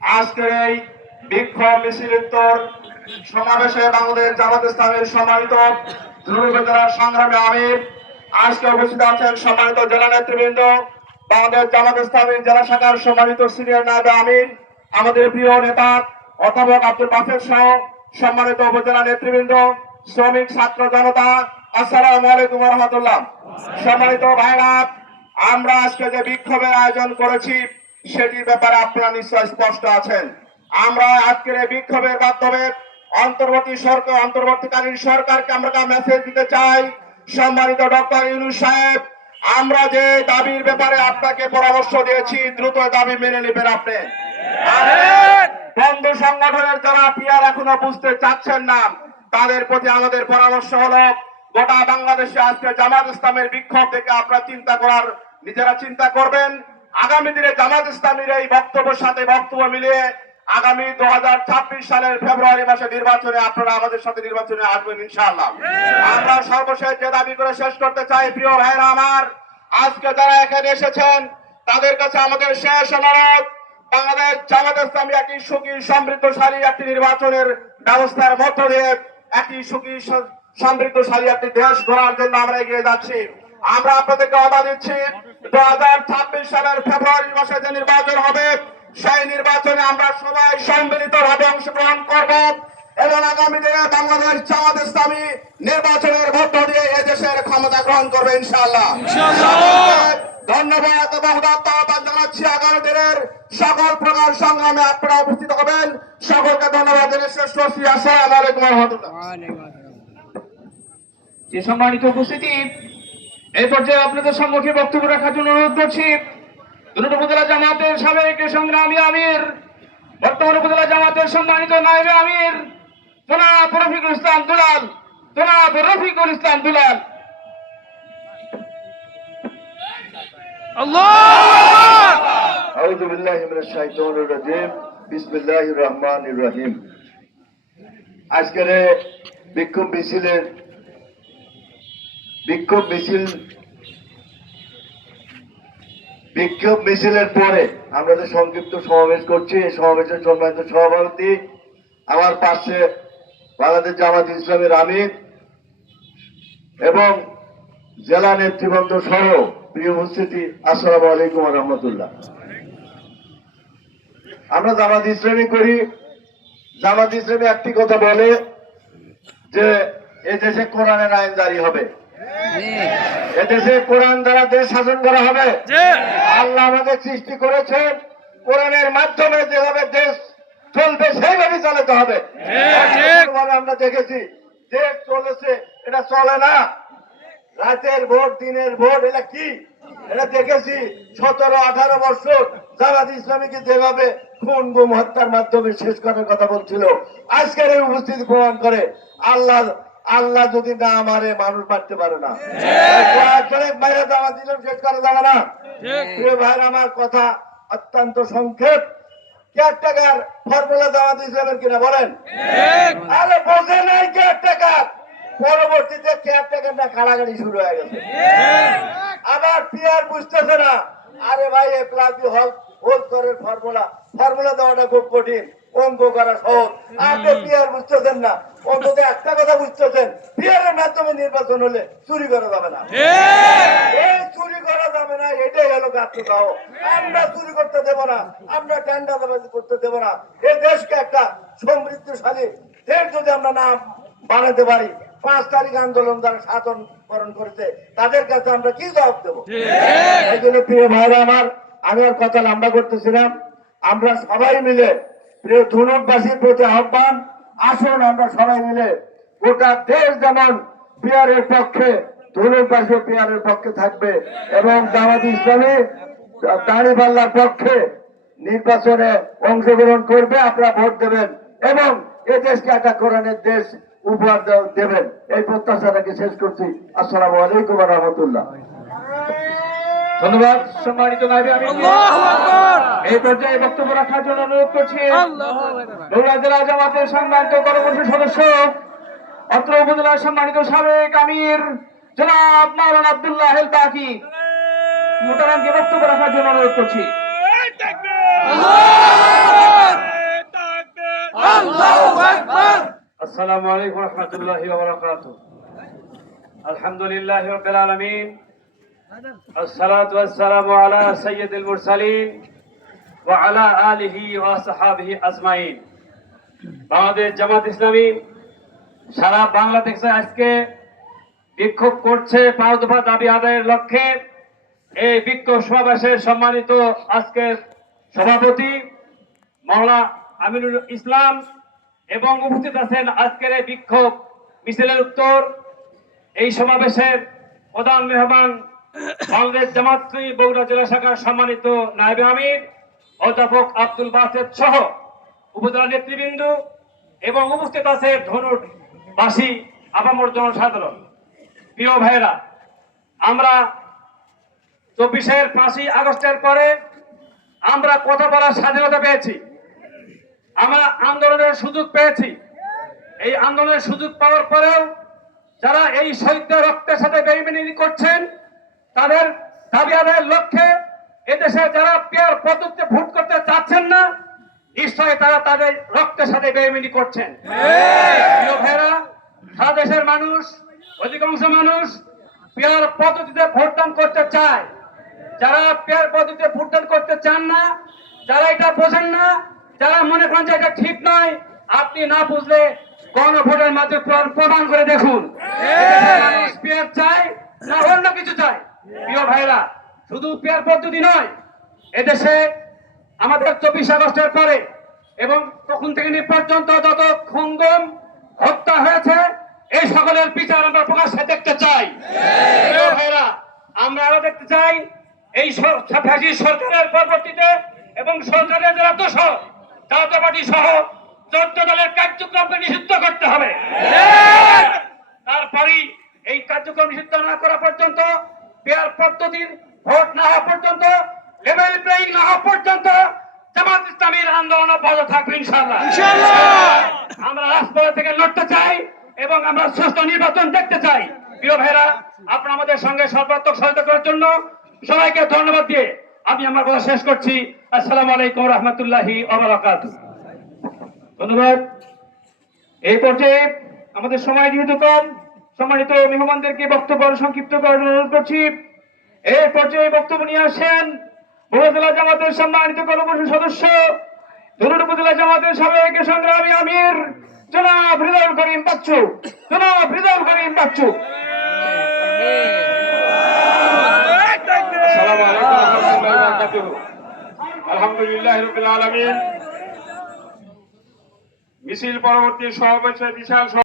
আজকের এই বিক্ষোভ মিছিল উত্তর সমাবেশে বাংলাদেশ জামাত ইসলামের সম্মানিত ধ্রুব জেলার সংগ্রামী আমির। আজকে উপস্থিত আছেন সম্মানিত জেলা নেতৃবৃন্দ বাংলাদেশ জামাত ইসলামের জেলা শাখার সম্মানিত সিনিয়র নায়ব আমির আমাদের প্রিয় নেতা অধ্যাপক আব্দুল বাসের সহ সম্মানিত উপজেলা নেতৃবৃন্দ, শ্রমিক, ছাত্র জনতা, আসসালামু আলাইকুম রহমতুল্লাহ সম্মানিত ভাইরা, আমরা আজকে যে বিক্ষোভের আয়োজন করেছি, সেটির ব্যাপারে আপনারা নিশ্চয় স্পষ্ট আছেন। আমরা আজকের এই বিক্ষোভের মাধ্যমে অন্তর্বর্তী সরকার, অন্তর্বর্তীকালীন সরকারকে আমরা মেসেজ দিতে চাই। সম্মানিত ডক্টর ইউনুস সাহেব, আমরা যে দাবির ব্যাপারে আপনাকে পরামর্শ দিয়েছি, দ্রুত দাবি মেনে নেবেন আপনি। বন্ধু সংগঠনের যারা পিয়ার এখনও বুঝতে চাচ্ছেন না, তাদের প্রতি আমাদের পরামর্শ হলো, গোটা বাংলাদেশে আজকে জামাত ইসলামের বিক্ষোভ থেকে আপনারা চিন্তা করার, নিজেরা চিন্তা করবেন। আগামী দিনে জামাত ইসলামীর এই বক্তব্যের সাথে বক্তব্য মিলিয়ে আগামী দু হাজার ছাব্বিশ সালের ফেব্রুয়ারি মাসে নির্বাচনে আপনারা আমাদের সাথে নির্বাচনে আসবেন ইনশাআল্লাহ। আমরা সর্বশেষ যে দাবি করে শেষ করতে চাই, প্রিয় ভাইরা আমার, আজকে যারা এখানে এসেছেন, তাদের কাছে আমাদের শেষ অনুরোধ। বাংলাদেশ জামাত ইসলামী একটি সুখী, সমৃদ্ধশালী একটি নির্বাচনের ব্যবস্থার মধ্য দিয়ে একটি সুখী সমৃদ্ধশালী একটি দেশ গড়ার জন্য আমরা এগিয়ে যাচ্ছি। আমরা আপনাদেরকে অদা দিচ্ছি দু হাজার ছাব্বিশ সালের ফেব্রুয়ারি মাসে যে নির্বাচন হবে, সেই নির্বাচনে আমরা সবাই সম্মিলিত ভাবে অংশগ্রহণ করব এবং আগামী দিনে বাংলাদেশ জামাত ইসলামী নির্বাচনের মধ্য দিয়ে এদেশের ক্ষমতা গ্রহণ করবে ইনশাআল্লাহ। ধন্যবাদ এবং আহ্বান জানাচ্ছি আগামী দিনের সকল প্রকার সংগ্রামে আপনারা উপস্থিত হবেন। সকলকে ধন্যবাদ করছি। আসসালামু আলাইকুম রহমতুল্লাহ। যে সম্মানিত উপস্থিতি, এই পর্যায়ে আপনাদের সম্মুখে বক্তব্য রাখার জন্য অনুরোধ করছি। দুটো উপজেলা জামাতের সাবেক সংগ্রামী আমির, বর্তমান উপজেলা জামাতের সম্মানিত নায়েবে আমির, জনাব রফিকুল ইসলাম দুলাল, জনাব রফিকুল ইসলাম দুলাল। আজকের বিক্ষোভ মিছিলের বিক্ষোভ মিছিল, বিক্ষোভ মিছিলের পরে আমরা যে সংক্ষিপ্ত সমাবেশ করছি, এই সমাবেশের সম্মানিত সভাপতি, আমার পাশে বাংলাদেশ জামাত ইসলামের আমির এবং জেলা নেতৃবৃন্দ সহ প্রিয় উপস্থিতি আসসালামু আলাইকুম রহমতুল্লাহ। আমরা জামাত ইসলামী করি। জামাত ইসলামী একটি কথা বলে যে এ দেশে কোরআনের আইন জারি হবে। এদেশে কোরআন দ্বারা দেশ শাসন করা হবে। আল্লাহ আমাদের সৃষ্টি করেছেন। কোরআনের মাধ্যমে যেভাবে দেশ চলবে সেইভাবে চালাতে হবে। আমরা দেখেছি দেশ চলেছে এটা চলে না। রাতের ভোট দিনের ভোট এটা কি? এটা দেখেছি সতেরো আঠারো বছর জামাত ইসলামীকে যেভাবে খুন গুম হত্যার মাধ্যমে শেষ করার কথা বলছিল। আজকের এই উপস্থিতি প্রমাণ করে আল্লাহ আল্লাহ যদি না মারে মানুষ মারতে পারে না। বাইরে জামাত ইসলাম শেষ করা যাবে না। ভাইয়ের আমার কথা অত্যন্ত সংক্ষেপ। কেয়ারটেকার ফর্মুলা জামাত ইসলামের কিনা বলেন? আরে বোঝে নাই কেয়ারটেকার পরবর্তীতে কেয়ারটেকার না কাড়াকাড়ি শুরু হয়ে গেছে। আবার পিয়ার বুঝতেছে না আরে ভাই এ প্লাস বি হল হোল করের ফর্মুলা ফর্মুলা দেওয়াটা খুব কঠিন অঙ্ক করা সহজ। আপনি পিয়ার বুঝতেছেন না অন্তত একটা কথা বুঝতেছেন পিয়ারের মাধ্যমে নির্বাচন হলে চুরি করা যাবে না। এই চুরি করা যাবে না এটাই হলো গাছ দাও আমরা চুরি করতে দেব না আমরা টেন্ডারবাজি করতে দেব না। এই দেশকে একটা সমৃদ্ধশালী দেশ যদি আমরা না বানাতে পারি পাঁচ তারিখ আন্দোলন যারা সাধনকরণ করেছে তাদের কাছে আমরা কি জবাব দেবো? এই জন্য প্রিয় ভাইরা আমার আমি আর কথা লম্বা করতেছিলাম। আমরা সবাই মিলে প্রিয় ধনুকবাসীর প্রতি আহ্বান আসুন আমরা সবাই মিলে গোটা দেশ যেমন পিয়ারের পক্ষে ধনুকবাসী পিয়ারের পক্ষে থাকবে এবং জামাত ইসলামী দাঁড়িপাল্লার পক্ষে নির্বাচনে অংশগ্রহণ করবে আপনারা ভোট দেবেন এবং এ দেশকে একটা কোরআনের দেশ উপহার দেবেন। এই প্রত্যাশা নাকি শেষ করছি। আসসালাম আলাইকুম রহমতুল্লাহ। ধন্যবাদ সম্মানিত এই পর্যায়ে বক্তব্য রাখার জন্য অনুরোধ করছি। জেলা জামাতের সম্মানিত কর্মসূচি সদস্য অত্র উপজেলার সম্মানিত সাবেক আমির জনাব মাওলানা আব্দুল্লাহ হেল তাকি মোটারামকে বক্তব্য রাখার জন্য অনুরোধ করছি। আল্লাহ عليكم ورحمة الله وبركاته الحمد لله رب العالمين الصلاة والسلام على سيد المرسلين وعلى آله وصحابه أجمعين বাংলাদেশ জামাত ইসলামী সারা বাংলাদেশে আজকে বিক্ষোভ করছে পাঁচ দফা দাবি আদায়ের লক্ষ্যে এই বিক্ষোভ সমাবেশের সম্মানিত আজকের সভাপতি মাওলা আমিনুল ইসলাম এবং উপস্থিত আছেন আজকের এই বিক্ষোভ মিছিলের উত্তর। এই সমাবেশের প্রধান মেহমান বাংলাদেশ জামাত্রী বগুড়া জেলা শাখার সম্মানিত নায়েবে আমির, অধ্যাপক আব্দুল বাসেদ সহ উপজেলা নেতৃবৃন্দ এবং উপস্থিত আছে ধনুট বাসী আপামর জনসাধারণ। প্রিয় ভাইরা আমরা চব্বিশের পাঁচই আগস্টের পরে আমরা কথা বলার স্বাধীনতা পেয়েছি। আমরা আন্দোলনের সুযোগ পেয়েছি। এই আন্দোলনের সুযোগ পাওয়ার পরেও যারা এই শহীদদের রক্তের সাথে বেইমানি করছেন, তাদের দাবি আদায়ের লক্ষ্যে এদেশে যারা পেয়ার পদ্ধতিতে ভোট করতে চাচ্ছেন না নিশ্চয় তারা তাদের রক্তের সাথে বেইমানি করছেন। সারা দেশের মানুষ, অধিকাংশ মানুষ পেয়ার পদ্ধতিতে ভোটদান করতে চায়। যারা পেয়ার পদ্ধতিতে ভোটদান করতে চান না, যারা এটা বোঝেন না যারা মনে করেন যে এটা ঠিক নয় আপনি না বুঝলে গণভোটের মাধ্যমে প্র- প্রমাণ করে দেখুন। পেয়ার চায় না অন্য কিছু চায় প্রিয় ভাইরা শুধু পেয়ার পদ্ধতি নয় এদেশে আমাদের চব্বিশ আগস্টের পরে এবং তখন থেকে নিয়ে পর্যন্ত যত খুঙ্গম হত্যা হয়েছে এই সকলের বিচার আমরা প্রকাশ্যে দেখতে চাই। প্রিয় ভাইরা আমরা আরও দেখতে চাই এই ফ্যাসিস্ট সরকারের পরবর্তীতে এবং সরকারের যারা দোষর জাতীয় পার্টি সহ চোদ্দ দলের কার্যক্রমকে নিষিদ্ধ করতে হবে। তারপরেই এই কার্যক্রম নিষিদ্ধ না করা পর্যন্ত পেয়ার পদ্ধতির ভোট না হওয়া পর্যন্ত লেভেল প্লেইং না হওয়া পর্যন্ত জামাত ইসলামীর আন্দোলন অব্যাহত থাকবে ইনশাল্লাহ আমরা রাজপথ থেকে লড়তে চাই এবং আমরা সুস্থ নির্বাচন দেখতে চাই। প্রিয় ভাইরা আপনারা আমাদের সঙ্গে সর্বাত্মক সহায়তা করার জন্য সবাইকে ধন্যবাদ দিয়ে আমি আমার কথা শেষ করছি। আসসালামু আলাইকুম রহমতুল্লাহি ধন্যবাদ। এই পর্যায়ে আমাদের সময় যেহেতু কম, সম্মানিত মেহমানদেরকে বক্তব্য সংক্ষিপ্ত করার অনুরোধ করছি। এই পর্যায়ে বক্তব্য নিয়ে আসেন উপজেলা জামাতের সম্মানিত কর্মসূচি সদস্য, ধরুন উপজেলা জামাতের সাবেক সংগ্রামী আমির জনাব হৃদয় করিম বাচ্চু। জনাব হৃদয় করিম বাচ্চু আসসালামু আলাইকুম ওয়া রাহমাতুল্লাহি ওয়া আলহামদুলিল্লাহি মিছিল পরবর্তী সমাবেশে বিশাল